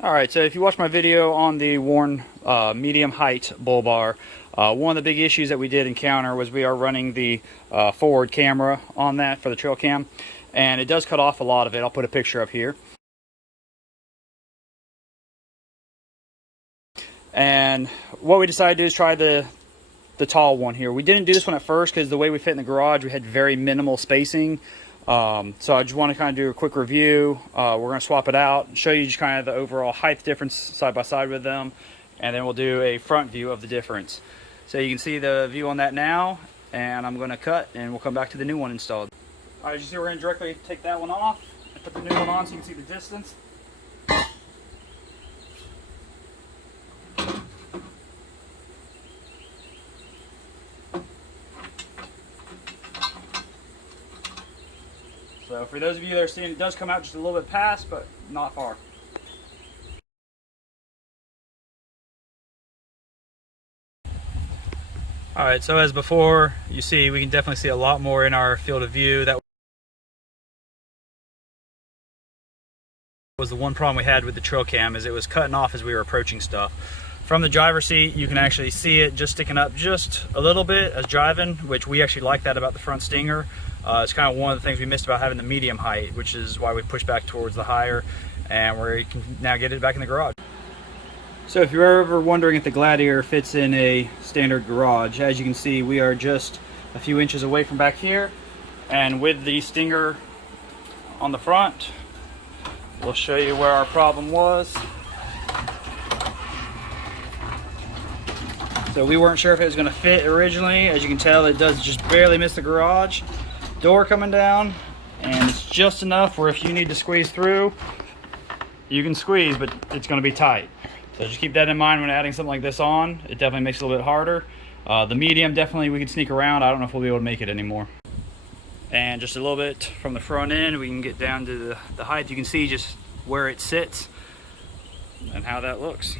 Alright, so if you watch my video on the worn medium height bull bar, one of the big issues that we did encounter was we are running the forward camera on that for the trail cam, and it does cut off a lot of it. I'll put a picture up here. And what we decided to do is try the tall one here. We didn't do this one at first because the way we fit in the garage, we had very minimal spacing. So I just want to kind of do a quick review. We're going to swap it out, show you just kind of the overall height difference side by side with them, and then we'll do a front view of the difference. So you can see the view on that now, and I'm going to cut and we'll come back to the new one installed. Alright, as you see, we're going to directly take that one off and put the new one on so you can see the distance. So for those of you that are seeing, it does come out just a little bit past, but not far. Alright, so as before, you see we can definitely see a lot more in our field of view. That was the one problem we had with the trail cam, is it was cutting off as we were approaching stuff. From the driver's seat, you can actually see it just sticking up just a little bit as driving, which we actually like that about the front Stinger. It's kind of one of the things we missed about having the medium height, which is why we pushed back towards the higher, and where you can now get it back in the garage. So if you're ever wondering if the Gladiator fits in a standard garage, as you can see, we are just a few inches away from back here, and with the Stinger on the front, we'll show you where our problem was. So we weren't sure if it was going to fit originally. As you can tell, it does just barely miss the garage door coming down, and it's just enough where if you need to squeeze through, you can squeeze, but it's going to be tight. So just keep that in mind when adding something like this on. It definitely makes it a little bit harder. The medium, definitely we could sneak around. I don't know if we'll be able to make it anymore. And just a little bit from the front end, we can get down to the height. You can see just where it sits and how that looks.